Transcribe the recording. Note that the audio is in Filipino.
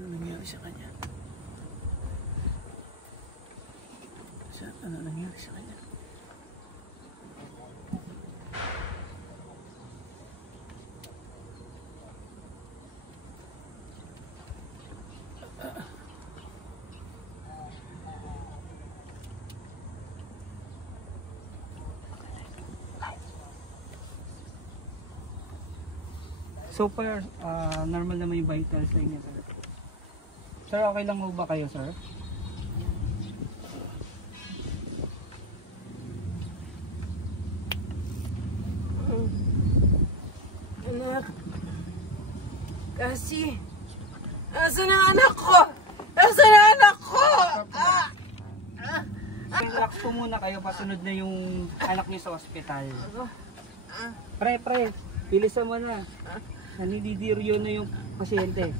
Ano nangyari sa kanya? Ano nangyari sa kanya? So far, normal naman yung vital sa inyo, sir. Sir, okay lang mo ba kayo, sir? Anak. Kasi, asan ang anak ko? Asan ang anak ko? Relax po muna kayo, pasunod na yung anak niyo sa ospital. Pre, bilisan mo na. Nanididiryo na yung pasyente.